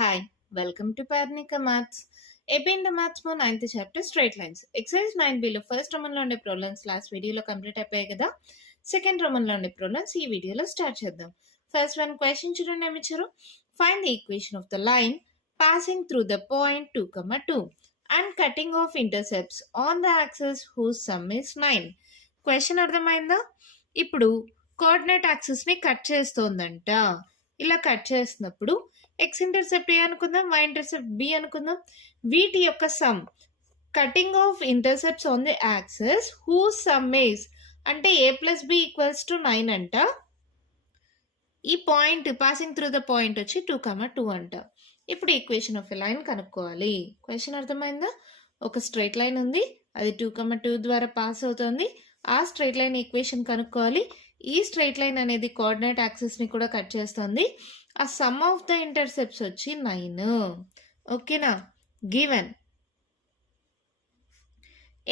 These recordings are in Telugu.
Hi, welcome to Parnika Maths. AP in the Maths mo 9th chapter straight lines. Exercise 9b లో ఫస్ట్ రోమన్ లో ఉండే ప్రాబ్లమ్స్ లాస్ట్ వీడియోలో కంప్లీట్ అయిపోయాయి కదా. సెకండ్ రోమన్ లో ఉండే ప్రాబ్లమ్స్ ఈ వీడియోలో స్టార్ట్ చేద్దాం. ఫస్ట్ వన్ క్వశ్చన్ చూడండి ఏమి ఇచ్చారు. Find the equation of the line passing through the point 2, 2 and cutting off intercepts on the axis whose sum is 9. Question అర్థమైందా? ఇప్పుడు కోఆర్డినేట్ యాక్సిస్ ని కట్ చేస్తోందంట. ఇలా కట్ చేసినప్పుడు ఎక్స్ ఇంటర్సెప్ట్ ఏ అనుకుందాం, వై ఇంటర్సెప్ట్ బి అనుకుందాం. వీటి యొక్క sum cutting off intercepts on the axis who sum is అంటే a plus B equals to 9 అంట. ఈ point passing through the point వచ్చి 2, 2 అంట. ఇప్పుడు ఈక్వేషన్ ఆఫ్ ఎ లైన్ కనుక్కోవాలి. క్వశ్చన్ అర్థమైందా? ఒక స్ట్రైట్ లైన్ ఉంది, అది 2, 2 ద్వారా పాస్ అవుతుంది. ఆ స్ట్రైట్ లైన్ ఈక్వేషన్ కనుక్కోవాలి. ఈ స్ట్రైట్ లైన్ అనేది కోఆర్డినేట్ యాక్సిస్ ని కూడా కట్ చేస్తుంది. ఆ సమ్ ఆఫ్ ద ఇంటర్సెప్ట్స్ వచ్చి 9. ఓకేనా? Given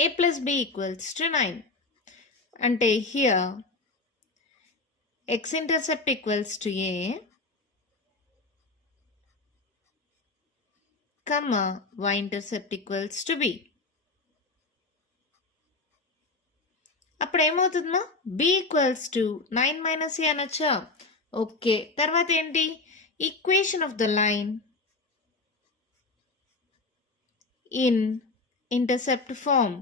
a plus B equals to 9 అంటే here x intercept equals to a comma y intercept equals to b. అప్పుడు ఏమవుతుందా? b equals to 9 minus a అనొచ్చా? ఓకే, తర్వాత ఏంటి? Equation of the line in intercept form.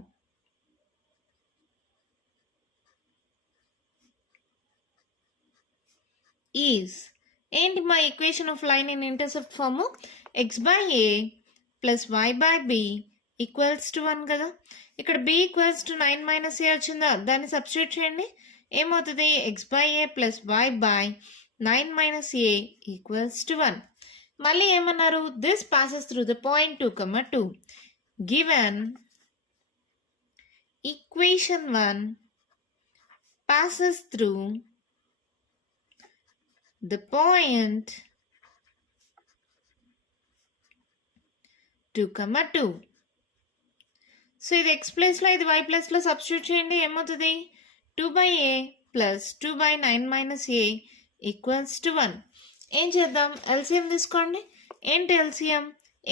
Is ఏంటి మా equation of line in intercept form? X by A plus why by B equals to 1 కదా. ఇక్కడ b ఈక్వల్స్ టు 9 మైనస్ ఏ వచ్చిందా? దాన్ని సబ్స్టిట్యూట్ చేయండి. ఏమవుతుంది? X by A plus why by 9 minus a equals to 1. మళ్ళీ ఏమన్నారు? This passes through the point 2, 2 given equation 1 passes through the point 2, 2. So ఇది x ప్లేస్లో ఇది y ప్లేస్లో సబ్స్టిట్యూట్ చేయండి. ఏమవుతుంది? 2 by A plus 2 by 9 minus a equals to 1. ఏం చేద్దాం? ఎల్సిఎం తీసుకోండి. ఏంటి ఎల్సిఎం?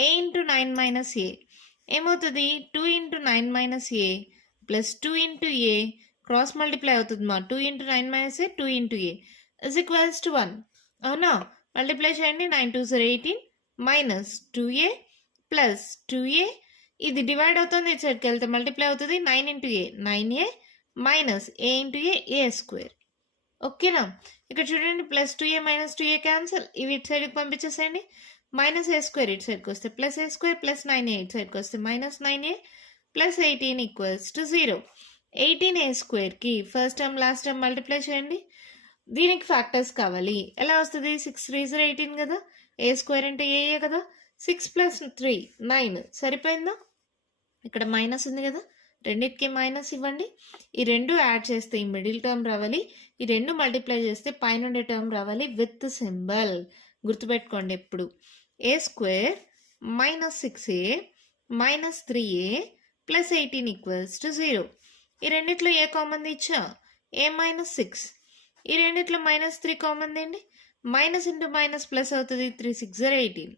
ఏ ఇంటూ 9 మైనస్ ఏ ఏమవుతుంది? 2 ఇంటూ 9 మైనస్ ఏ ప్లస్ 2 ఇంటూ ఏ క్రాస్ మల్టిప్లై అవుతుంది మా 2 into 9 minus A 2 into A is equals to 1. అవునా? మల్టిప్లై చేయండి. 9 2 18 మైనస్ 2a ప్లస్ 2a ఇది డివైడ్ అవుతుంది, ఇటు సైడ్కి వెళ్తే మల్టిప్లై అవుతుంది. 9 ఇంటూ ఏ 9a మైనస్ ఏ ఇంటూ ఏ స్క్వేర్. ఓకేనా? ఇక్కడ చూడండి, plus 2a minus 2a cancel, ఇవి ఇటు సైడ్కి పంపించేసేయండి. మైనస్ ఏ స్క్వేర్ ఇటు సైడ్కి వస్తే ప్లస్ ఏ స్క్వేర్ ప్లస్ 9a ఇటు సైడ్కి వస్తే minus 9a plus 18 equals to 0. 18a స్క్వేర్కి first term last term multiply చేయండి. దీనికి ఫ్యాక్టర్స్ కావాలి. ఎలా వస్తుంది? 6 3 18 కదా. ఏ స్క్వేర్ అంటే ఏ కదా. 6 ప్లస్ 3 9 సరిపోయిందా? ఇక్కడ మైనస్ ఉంది కదా, రెండింటికి మైనస్ ఇవ్వండి. ఈ రెండు యాడ్ చేస్తే ఈ మిడిల్ టర్మ్ రావాలి. ఈ రెండు మల్టిప్లై చేస్తే పైన ఉండే టర్మ్ రావాలి విత్ సింబల్. గుర్తుపెట్టుకోండి ఎప్పుడు. A square minus 6a minus 3a plus 18 equals to 0. ఈ రెండిట్లో ఏ కామన్ ఇచ్చా? A minus 6. ఈ రెండిట్లో మైనస్ 3 కామన్ అండి. మైనస్ ఇంటూ మైనస్ ప్లస్ అవుతుంది. 3 6 18.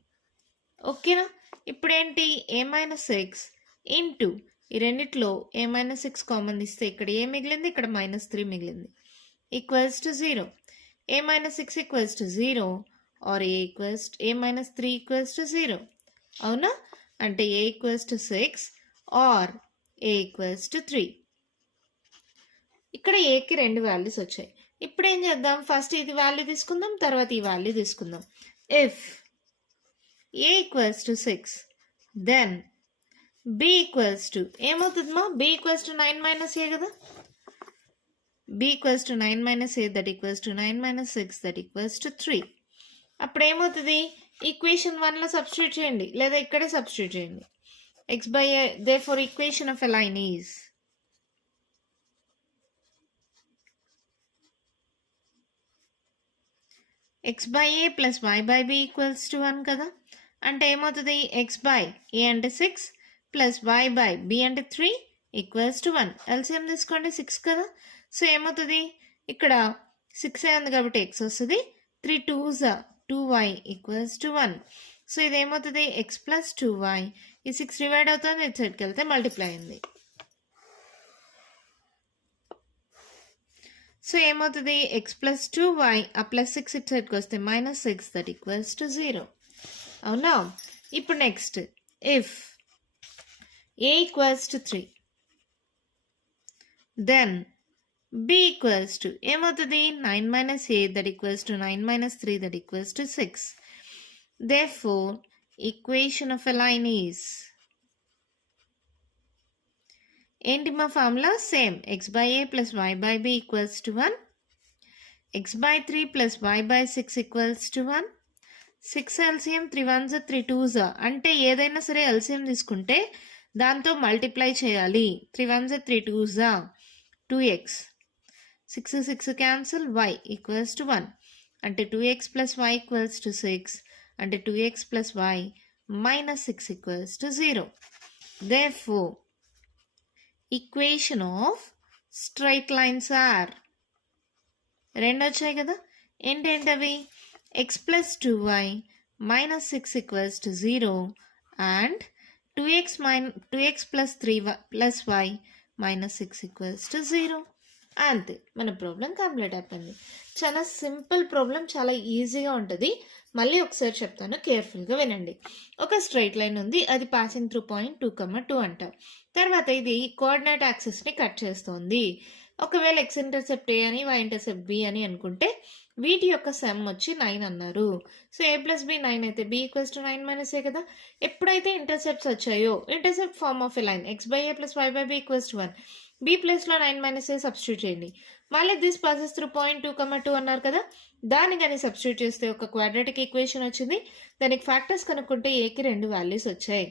ఓకేనా? ఇప్పుడు ఏంటి? ఏ మైనస్ 6 ఇంటూ ఈ రెండిట్లో ఏ మైనస్ 6 కామన్ ఇస్తే ఇక్కడ ఏ మిగిలింది, ఇక్కడ మైనస్ 3 మిగిలింది, equals to 0. A minus 6 equals to 0 or A minus 3 equals to 0. అవునా? అంటే A equals to 6 or A equals to 3. ఇక్కడ ఏకి 2 వాల్యూస్ వచ్చాయి. ఇప్పుడు ఏం చేద్దాం? ఫస్ట్ ఇది వాల్యూ తీసుకుందాం, తర్వాత ఈ వాల్యూ తీసుకుందాం. If A equals to 6 then B equals to ఏమవుతుందమ్మా? బి ఈక్వల్స్ టు 9 మైనస్ ఏ కదా. B equals to 9 minus A that equals to 9 minus 6 that equals to 3. అప్పుడు ఏమవుతుంది? ఈక్వేషన్ 1లో సబ్స్టిట్యూట్ చేయండి, లేదా ఇక్కడే సబ్స్టిట్యూట్ చేయండి. X by a therefore equation of a line is x by A plus why by B equals to 1 కదా. అంటే ఏమవుతుంది? ఎక్స్ బై ఏ అంటే 6 ప్లస్ వై బై బి అంటే 3 ఈక్వల్స్ టు 1. ఎల్సిఎం తీసుకోండి. 6 కదా. సో ఏమవుతుంది? ఇక్కడ 6 ఉంది కాబట్టి ఎక్స్ వస్తుంది. 3 2s 2y ఈక్వల్స్ టు 1. సో ఇదేమవుతుంది ఎక్స్ ప్లస్ 2y, ఈ 6 డివైడ్ అవుతుంది, ఇటు సైడ్కి వెళ్తే మల్టిప్లై అయింది. సో ఏమవుతుంది ఎక్స్ ప్లస్ 2y, ఆ ప్లస్ 6 ఇటు సైడ్కి వస్తే -6, దట్ ఈక్వల్స్ టు 0. అవునా? ఇప్పుడు next if a equals to 3, then b equals to ఏమవుతుంది 9 minus a, that equals to 9 minus 3, that equals to 6. Therefore, equation of a line is ఏంటి మా formula same x by a plus y by b equals to 1, x by 3 plus y by 6 equals to 1. 6 LCM 3 1s 3 2s అంటే ఏదైనా సరే LCM తీసుకుంటే దాంతో మల్టిప్లై చేయాలి. 3 1s 3 2s 2x, 6 6 cancel, y equals to 1 అంటే 2x plus y equals to 6 అంటే 2x plus y minus 6 equals to 0. Therefore, equation of straight lines are రెండు వచ్చాయి కదా, ఏంటేంటవి x plus 2y minus 6 equals to 0 and 2x plus 3y plus y minus 6 equals to 0. అంతే, మన ప్రాబ్లం కంప్లీట్ అయిపోయింది. చాలా సింపుల్ ప్రాబ్లం, చాలా ఈజీగా ఉంటుంది. మళ్ళీ ఒకసారి చెప్తాను, కేర్ఫుల్గా వినండి. ఒక స్ట్రైట్ లైన్ ఉంది, అది పాసింగ్ త్రూ పాయింట్ 2, 2 అంటాం. తర్వాత ఇది కోఆర్డినేట్ యాక్సిస్ని కట్ చేస్తుంది. ఒకవేళ ఎక్స్ ఇంటర్సెప్ట్ ఏ అని వై ఇంటర్సెప్ట్ బి అని అనుకుంటే వీటి యొక్క సమ్ వచ్చి 9 అన్నారు. సో ఏ ప్లస్ బి 9 అయితే బి ఈక్వల్స్ టు 9 మైనస్ ఏ కదా. ఎప్పుడైతే ఇంటర్సెప్ట్స్ వచ్చాయో intercept form of a line x by A plus why by B equals to 1, b ప్లేస్లో 9 మైనస్ ఏ సబ్స్టిట్యూట్ చేయండి. మళ్ళీ దిస్ పాసెస్ త్రూ పాయింట్ 2, 2 అన్నారు కదా, దాన్ని కానీ సబ్స్టిట్యూట్ చేస్తే ఒక క్వాడ్రాటిక్ ఈక్వేషన్ వచ్చింది. దానికి ఫ్యాక్టర్స్ కనుక్కుంటే ఏకి 2 వాల్యూస్ వచ్చాయి.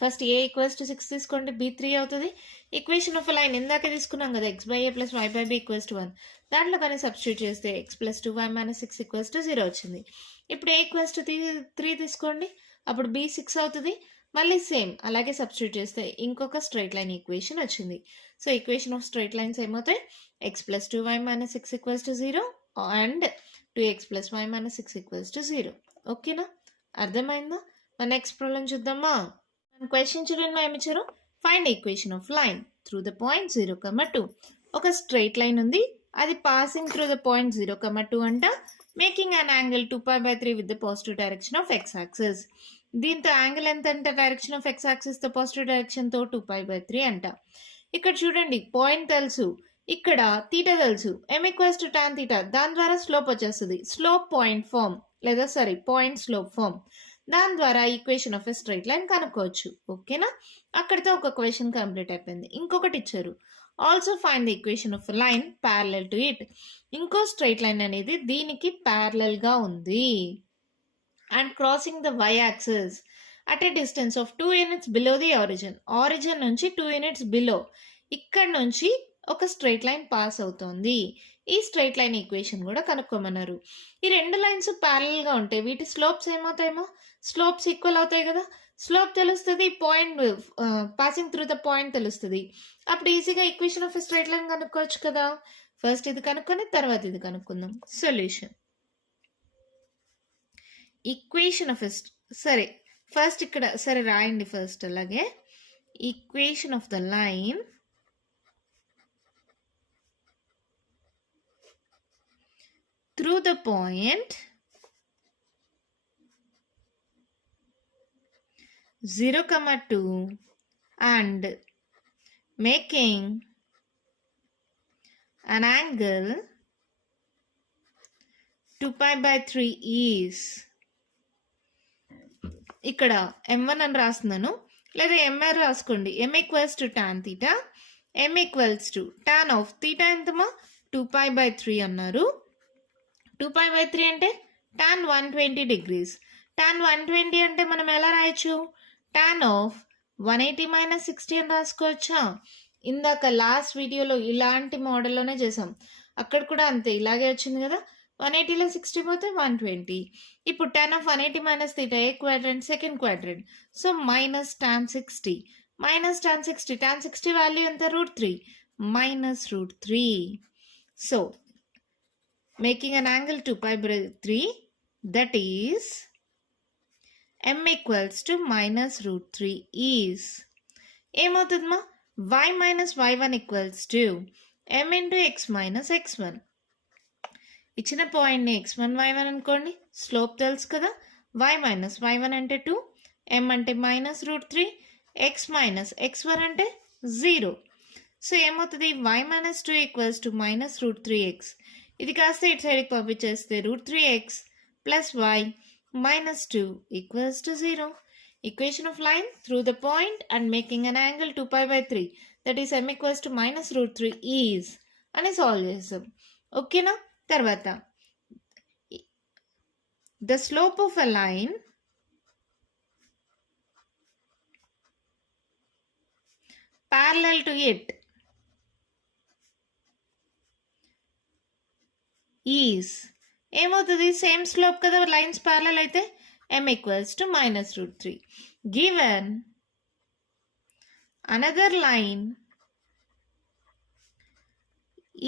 ఫస్ట్ ఏ ఈక్వల్స్ టు 6 తీసుకోండి, బి 3 అవుతుంది. ఈక్వేషన్ ఆఫ్ లైన్ ఇందాక తీసుకున్నాం కదా x by A plus why by B equals to 1, దాంట్లో కానీ సబ్స్టిట్యూట్ చేస్తే x plus 2y minus 6 equals to 0 వచ్చింది. ఇప్పుడు ఏ ఈక్వల్స్ టు 3 తీసుకోండి, అప్పుడు బి 6 అవుతుంది. మళ్ళీ సేమ్ అలాగే సబ్స్టిట్యూట్ చేస్తే ఇంకొక స్ట్రైట్ లైన్ ఈక్వేషన్ వచ్చింది. So equation of straight lines ఏమవుతాయి X plus 2y minus 6 equals to 0 and 2x plus y minus 6 equals to 0. ఓకేనా, అర్థమైందా? మన నెక్స్ట్ ప్రాబ్లం చూద్దామా. క్వశ్చన్ చూడండి, ఏమి ఇచ్చారు, find equation of line through the point 0, 2. ఒక స్ట్రైట్ లైన్ ఉంది, అది పాసింగ్ త్రూ ద పాయింట్ 0, 2 అంట, making an angle 2π/3 with the positive direction of X axis. దీంతో యాంగిల్ ఎంత అంటే డైరెక్షన్ ఆఫ్ ఎక్స్ యాక్సిస్తో పాజిటివ్ డైరెక్షన్తో 2π/3 అంట. ఇక్కడ చూడండి పాయింట్ తెలుసు, ఇక్కడ తీటా తెలుసు, m equals to tan theta, దాని ద్వారా స్లోప్ వచ్చేస్తుంది. స్లోప్ పాయింట్ ఫార్మ్ లేదా పాయింట్ స్లోప్ ఫార్మ్, దాని ద్వారా equation of a straight line కనుక్కోవచ్చు. ఓకేనా, అక్కడితో ఒక క్వశ్చన్ కంప్లీట్ అయిపోయింది. ఇంకొకటి ఇచ్చారు, also find the equation of line parallel to it. ఇంకో స్ట్రైట్ లైన్ అనేది దీనికి ప్యారలల్గా ఉంది and crossing the y axis at a distance of 2 units below the origin. Origin నుంచి 2 units బిలో, ఇక్కడ నుంచి ఒక స్ట్రైట్ లైన్ పాస్ అవుతోంది. ఈ స్ట్రైట్ లైన్ ఈక్వేషన్ కూడా కనుక్కోమన్నారు. ఈ రెండు లైన్స్ ప్యారలల్గా ఉంటే వీటి స్లోప్స్ ఏమవుతాయేమో, స్లోప్స్ ఈక్వల్ అవుతాయి కదా. స్లోప్ తెలుస్తుంది, point passing through the point తెలుస్తుంది. అప్పుడు ఈజీగా equation of a straight line కనుక్కోవచ్చు కదా. ఫస్ట్ ఇది కనుక్కొని తర్వాత ఇది కనుక్కుందాం. సొల్యూషన్ ఈక్వేషన్ ఆఫ్ సరే ఫస్ట్ ఇక్కడ రాయండి ఫస్ట్. అలాగే equation of the line through the point 0, 2 and making an angle 2π/3 is ఇక్కడ m1 అని రాస్తున్నాను, లేదా mr రాసుకోండి. m equals to tan theta, m equals to tan of theta ఎంతమా 2π/3 అన్నారు. 2π/3 అంటే tan 120 degrees. tan 120 అంటే మనం ఎలా రాయొచ్చు, tan ఆఫ్ 180 మైనస్ 60 అని రాసుకోవచ్చా. ఇందాక లాస్ట్ వీడియోలో ఇలాంటి మోడల్లోనే చేసాం, అక్కడ కూడా అంతే ఇలాగే వచ్చింది కదా. 180లో 60 పోతే 120. ఇప్పుడు tan of 180 minus theta A quadrant, second quadrant. So minus tan 60 minus tan 60, tan 60 value ఎంత √3 minus √3. So making an angle 2π/3, that is m equals to minus root 3 is ఏమవుతుందమ్మా y minus y1 equals to m into x minus x1. ఇచ్చిన పాయింట్ని x1 y1 అనుకోండి, స్లోప్ తెలుసు కదా, y minus y1 అంటే 2, m అంటే minus root 3, x minus x1 అంటే 0. సో ఏమవుతుంది y minus 2 equals to minus root 3x. ఇది కాస్త ఇటు సైడ్కి పంపించేస్తే root 3x plus y minus 2 equals to 0. Equation of line through the point and making an angle 2 pi by 3, that is m equals to minus root 3 is అని సాల్వ్ చేస్తాం. ఓకేనా? తర్వాత the slope of a line parallel to it is ఏమవుతుంది సేమ్ స్లోప్ కదా లైన్స్ ప్యారలల్ అయితే m equals to minus root 3. Given another line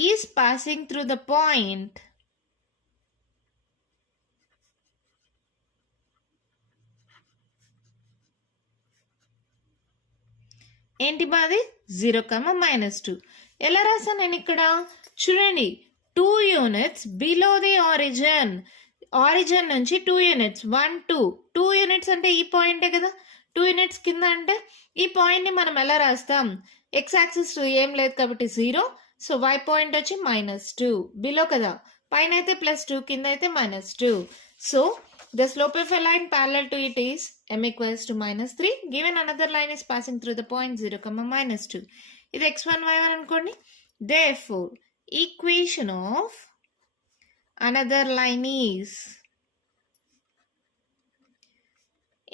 is passing through the point ఏంటి బాది 0, -2. ఎలా రాసాను నేను ఇక్కడ చూడండి, 2 units below the origin. Origin నుంచి 2 units 1 2 units అంటే ఈ పాయింటే కదా, 2 units కింద అంటే ఈ పాయింట్ని మనం ఎలా రాస్తాం, ఎక్స్ యాక్సిస్ ఏం లేదు కాబట్టి 0, సో y పాయింట్ వచ్చి -2 బిలో కదా, పైన అయితే +2 కింద అయితే -2. So the slope of a line parallel to it is m equals to -3. Given another line is passing through the point 0, -2. ఇది x1 y1 అనుకోండి. Therefore equation of another line is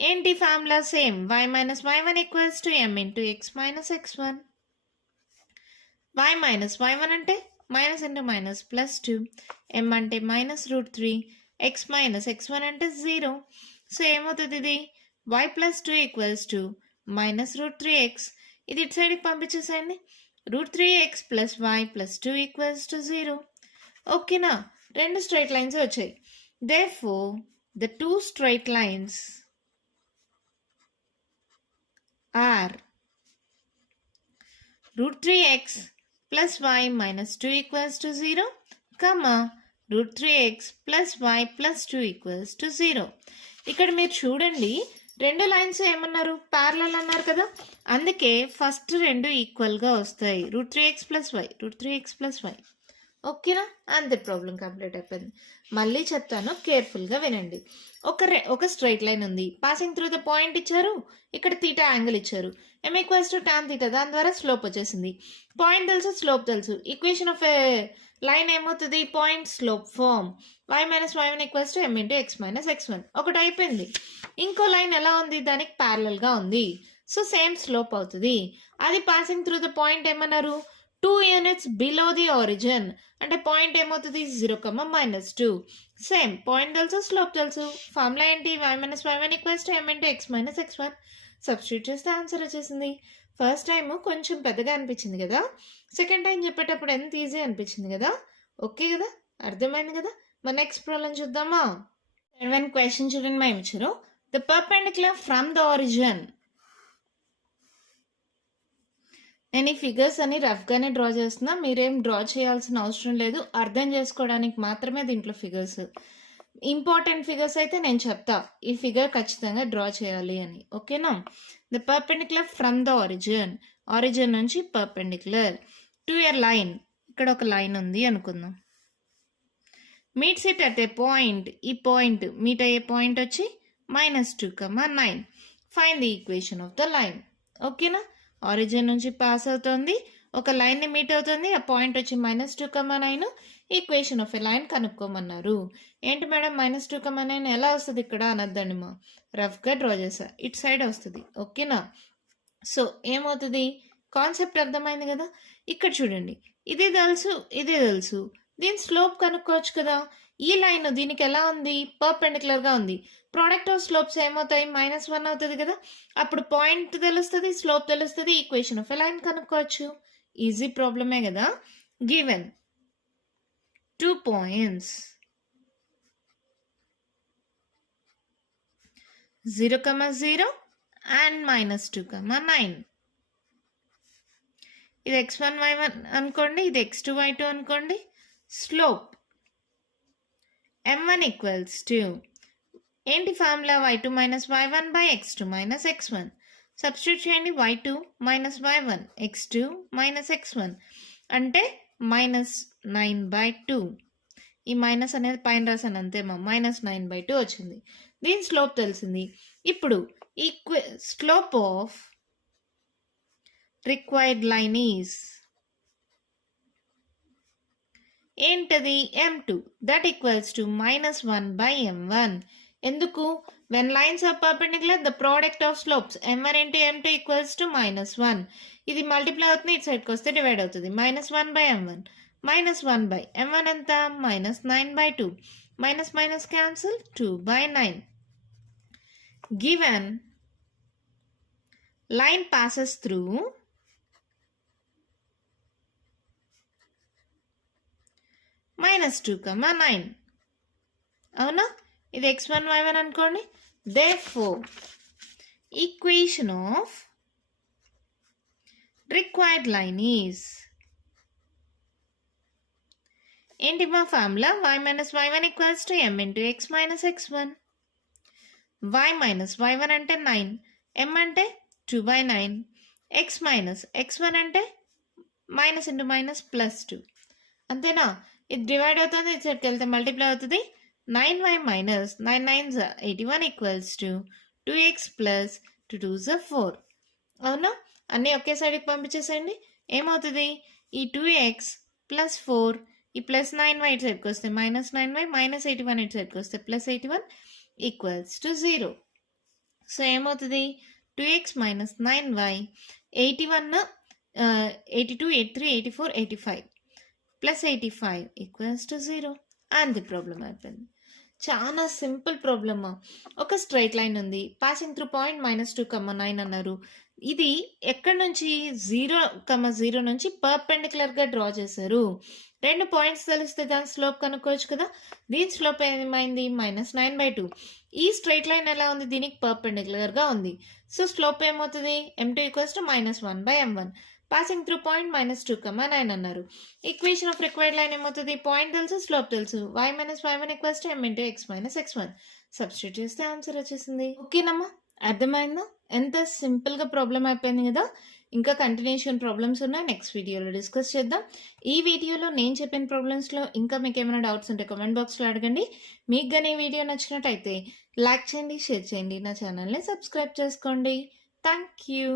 ఏంటి formula same, y minus y1 equals to m into x minus x1. y minus y1 అంటే మైనస్ ఇంటూ మైనస్ +2, m అంటే minus root 3, x minus x1 అంటే 0. సో ఏమవుతుంది ఇది y plus 2 equals to minus root 3x. ఇది ఇటు సైడ్కి పంపించేసేయండి, root 3x plus y plus 2 equals to 0. ఓకేనా? రెండు స్ట్రైట్ లైన్స్ వచ్చాయి. Therefore the two straight lines are root 3x plus y minus 2 equals to 0, root 3x plus y plus 2 equals to 0. ఇక్కడ మీరు చూడండి, రెండు లైన్స్ ఏమన్నారు ప్యారలల్ అన్నారు కదా, అందుకే ఫస్ట్ రెండు ఈక్వల్గా వస్తాయి, root 3x plus y, root 3x plus y. ఓకేనా? అంతే, ప్రాబ్లం కంప్లీట్ అయిపోయింది. మళ్ళీ చెప్తాను, కేర్ఫుల్గా వినండి. ఒక స్ట్రైట్ లైన్ ఉంది, పాసింగ్ త్రూ ద పాయింట్ ఇచ్చారు, ఇక్కడ తీటా యాంగిల్ ఇచ్చారు, m equals to tan theta, దాని ద్వారా స్లోప్ వచ్చేసింది. పాయింట్ తెలుసు, స్లోప్ తెలుసు. ఈక్వేషన్ ఆఫ్ ఏ లైన్ ఏమవుతుంది, point slope form, y minus y1 equals to m into x minus x1. ఒకటి అయిపోయింది. ఇంకో లైన్ ఎలా ఉంది, దానికి ప్యారలల్గా ఉంది, సో సేమ్ స్లోప్ అవుతుంది. అది పాసింగ్ త్రూ ద పాయింట్ ఏమన్నారు 2 units బిలో ది ఆరిజిన్, అంటే పాయింట్ ఏమవుతుంది 0, -2. సేమ్ పాయింట్ తెలుసు, స్లోప్ తెలుసు. ఫార్ములా ఏంటి, y minus y1 equals to m into x minus x1. Substitute చేస్తే ఆన్సర్ వచ్చేసింది. ఫస్ట్ టైం కొంచెం పెద్దగా అనిపించింది కదా, సెకండ్ టైం చెప్పేటప్పుడు ఎంత ఈజీ అనిపించింది కదా. ఓకే కదా, అర్థమైంది కదా. మన నెక్స్ట్ ప్రాబ్లం చూద్దామా. 7 క్వశ్చన్ చూడండి, మా ఇచ్చారు the perpendicular from the origin. నేను ఈ ఫిగర్స్ అని రఫ్గానే డ్రా చేస్తున్నా, మీరేం డ్రా చేయాల్సిన అవసరం లేదు, అర్థం చేసుకోవడానికి మాత్రమే దీంట్లో ఫిగర్స్. ఇంపార్టెంట్ ఫిగర్స్ అయితే నేను చెప్తా, ఈ ఫిగర్ ఖచ్చితంగా డ్రా చేయాలి అని. ఓకేనా? The perpendicular from the origin, origin నుంచి పర్పెండిక్యులర్ టు ఎ లైన్. ఇక్కడ ఒక లైన్ ఉంది అనుకుందాం, meets it at a point. ఈ పాయింట్ మీట్ అయ్యే పాయింట్ వచ్చి -2, 9. Find the equation of the line. ఓకేనా? ఆరిజిన్ నుంచి పాస్ అవుతుంది, ఒక లైన్ని మీట్ అవుతుంది, ఆ పాయింట్ వచ్చి -2, 9. ఈక్వేషన్ ఆఫ్ ఎ లైన్ కనుక్కోమన్నారు. ఏంటి మేడం -2, 9 ఎలా వస్తుంది ఇక్కడ అనొద్దండి, మా రఫ్గా డ్రా చేసా, ఇటు సైడ్ వస్తుంది. ఓకేనా? సో ఏమవుతుంది, కాన్సెప్ట్ అర్థమైంది కదా. ఇక్కడ చూడండి, ఇది తెలుసు, ఇది తెలుసు, దీని స్లోప్ కనుక్కోవచ్చు కదా. ఈ లైన్ దీనికి ఎలా ఉంది, పర్పెండిక్యులర్గా ఉంది. ప్రోడక్ట్ ఆఫ్ స్లోప్స్ ఏమవుతాయి, -1 అవుతుంది కదా. అప్పుడు పాయింట్ తెలుస్తుంది, స్లోప్ తెలుస్తుంది, ఈక్వేషన్ ఆఫ్ ఎ లైన్ కనుక్కోవచ్చు. ఈజీ ప్రాబ్లమే కదా. Given 2 points 0, 0 and minus 2, 9. ఇది x1 y1 అనుకోండి, ఇది x2 y2 అనుకోండి. స్లోప్ m1 ఈక్వల్స్ టు ఏంటి formula y2 minus y1 by x2 minus x1. Substitute చేయండి. y2 minus y1 x2 minus x1 అంటే మైనస్ 9/2. ఈ మైనస్ అనేది పైన రాసాను అంతేమో, మైనస్ 9/2 వచ్చింది. దీని స్లోప్ తెలిసింది. ఇప్పుడు slope of required line is ఏంటది? m2 that equals to -1/m1. ఎందుకు? When lines are perpendicular the product of slopes m1 into m2 equals to -1. ఇది మల్టిప్లై అవుతుంది, ఇటు సైడ్కి వస్తే డివైడ్ అవుతుంది. -1/m1 -1/m1 ఎంత? -9/2. Minus minus cancel, 2/9. Given line passes through -2, 9. అవునా? ఇది x1 y1 అనుకోండి. Therefore, equation of required line is ఏంటి మా formula? y minus y1 equals to m into x minus x1. y minus y1 అంటే 9, m అంటే 2/9, x మైనస్ x1 అంటే మైనస్ ఇంటూ మైనస్ +2. అంతేనా? ఇది డివైడ్ అవుతుంది, ఇటు సైడ్కి వెళ్తే మల్టిప్లై అవుతుంది. 9y minus 9 9s 81 equals to 2x plus 2 2s 4. అవునా? అన్నీ ఒకే సైడ్కి పంపించేసేయండి. ఏమవుతుంది? ఈ 2x ప్లస్ 4 ఈ ప్లస్ 9y ఇటు సైడ్కి వస్తే మైనస్ 9y మైనస్ 81 ఇటు సైడ్కి వస్తే ప్లస్ 81 ఈక్వల్స్ టు 0. సో ఏమవుతుంది? 2x minus 9y 81 82 83 84 85 plus 85 equals to 0. And the problem అయిపోయింది. చాలా సింపుల్ ప్రాబ్లమ్. ఒక స్ట్రైట్ లైన్ ఉంది, పాసింగ్ త్రూ పాయింట్ -2, 9 అన్నారు. ఇది ఎక్కడి నుంచి 0, 0 నుంచి పర్పెండిక్యులర్గా డ్రా చేశారు. 2 పాయింట్స్ తెలిస్తే దాని స్లోప్ కనుక్కోవచ్చు కదా. దీని స్లోప్ ఏమైంది? -9/2. ఈ స్ట్రైట్ లైన్ ఎలా ఉంది? దీనికి పర్పెండిక్యులర్గా ఉంది. సో స్లోప్ ఏమవుతుంది? m2 equals to -1/m1. Passing through point -2, 9 అన్నారు. ఈక్వేషన్ ఆఫ్ రిక్వైర్డ్ లైన్ ఏమవుతుంది? పాయింట్ తెలుసు, స్లోప్ తెలుసు. y minus y1 equals to m into x minus x1. Substitute చేస్తే ఆన్సర్ వచ్చేసింది. ఓకేనమ్మా? అర్థమైందా? ఎంత సింపుల్గా ప్రాబ్లం అయిపోయింది కదా. ఇంకా కంటిన్యూషన్ ప్రాబ్లమ్స్ ఉన్నాయి, నెక్స్ట్ వీడియోలో డిస్కస్ చేద్దాం. ఈ వీడియోలో నేను చెప్పిన ప్రాబ్లమ్స్లో ఇంకా మీకు ఏమైనా డౌట్స్ ఉంటే కామెంట్ బాక్స్లో అడగండి. మీకు కానీ ఈ వీడియో నచ్చినట్టయితే లైక్ చేయండి, షేర్ చేయండి, నా ఛానల్ని సబ్స్క్రైబ్ చేసుకోండి. Thank you.